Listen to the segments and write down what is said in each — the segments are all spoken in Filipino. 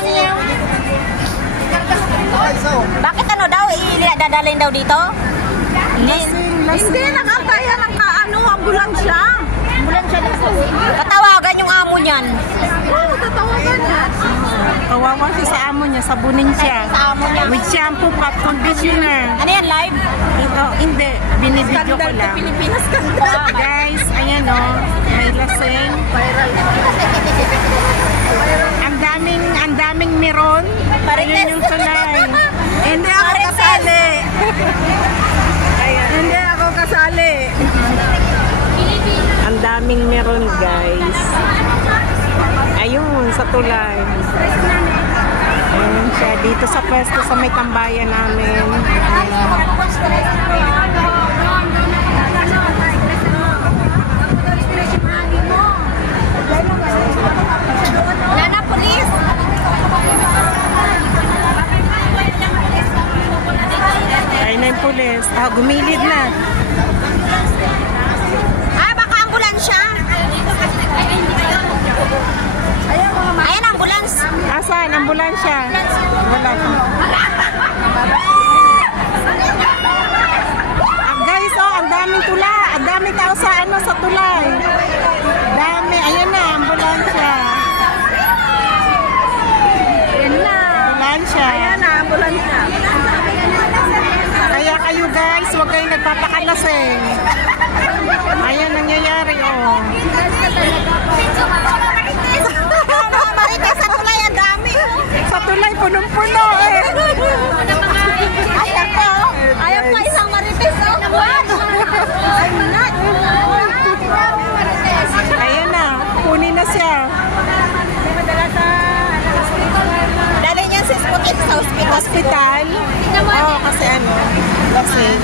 lang yan. Bakit ano daw? Dadalhin daw dito? Hindi, nakataya ng ambulansya. Ambulansya dito. Tatawagan yung amo niyan. Oo, tatawagan niya. Kawawa siya sa amo niya, sabunin siya. Sa amo niya. With shampoo, pop conditioner. Ano yan, live? Hindi, binibidyo ko lang. Pilipinas skandal. Guys, ayan o, may lasing. Ang daming meron. Ayan yung tulay. Hindi ako kasali. Hindi ako kasali. Ang daming meron, guys. Ayun, sa tulay. Ayun siya, dito sa pwesto sa may tambayan namin. Wala na, pulis. Ayun na yung pulis. Gumilid na. Baka ambulansya. Ayan, ambulans. Asan? Ambulansya? Wala. Guys, ang daming tula. Ang daming tao sa tulay. Dami. Ayan na, ambulansya. Ayan na. Ambulansya. Ayan na, ambulansya. Kaya kayo guys, huwag kayong nagpapakalasing. Ayan, nangyayari, oh. Marites, sa tulay, ang dami. Sa tulay, punong-puno, eh. Ayan po. Ayan pa isang marites, oh. Ayan na, kunin na siya. Dali niya sa Hospital? Oo, kasi ano, lasing.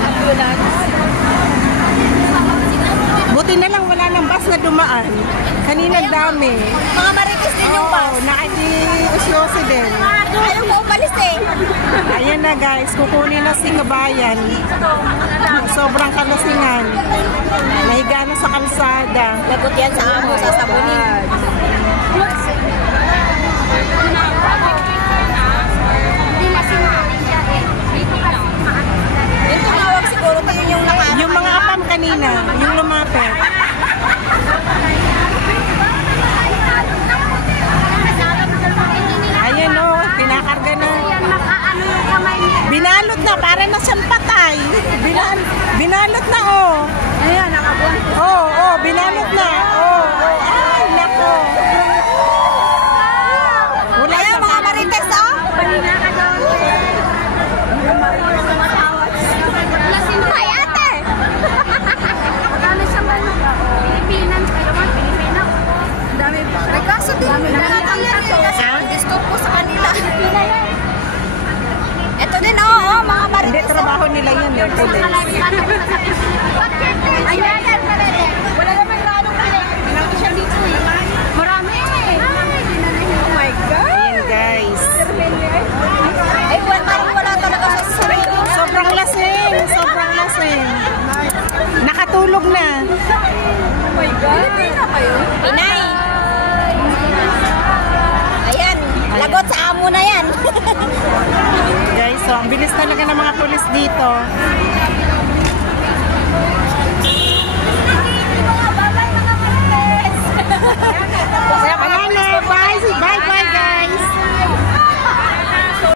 Buti na lang wala ng bus na dumaan. Kanina dami. Mga marites din yung bus. Oo, nakiki-usyosi din. Ayaw ko umalis eh. Ayan na guys, kukunin na si Kabayan. Sobrang kalasingan. Nahiga na sa kalsada. Lagot yan sa amo, sa sabunin. Yung tumawag siguro pa yun yung nakakapag. Yung mga apam kanina, yung lumapit. Ayan o, pinakarga na. Binalot na, para na siyang patay. Binalot na o. Ayan, nakabuhan. Oo, binalot na. Ay, nako. Wala Ayan, mga marites, oh. Ay, ate. May kaso din. Gusto ko sa kanila. Ito din, oo, mga marites. Hindi, trabaho nila yun. Police. Ayan, wala naman ganong pinag siya dito eh. Marami eh. Oh my God. Ayan guys. Ay, wala talaga sa sarili. Sobrang lasing. Sobrang lasing. Nakatulog na. Oh my God. Pilipina kayo? Pinay. Ayan, lagot sa amo na yan. Guys, so ang bilis talaga ng mga pulis dito.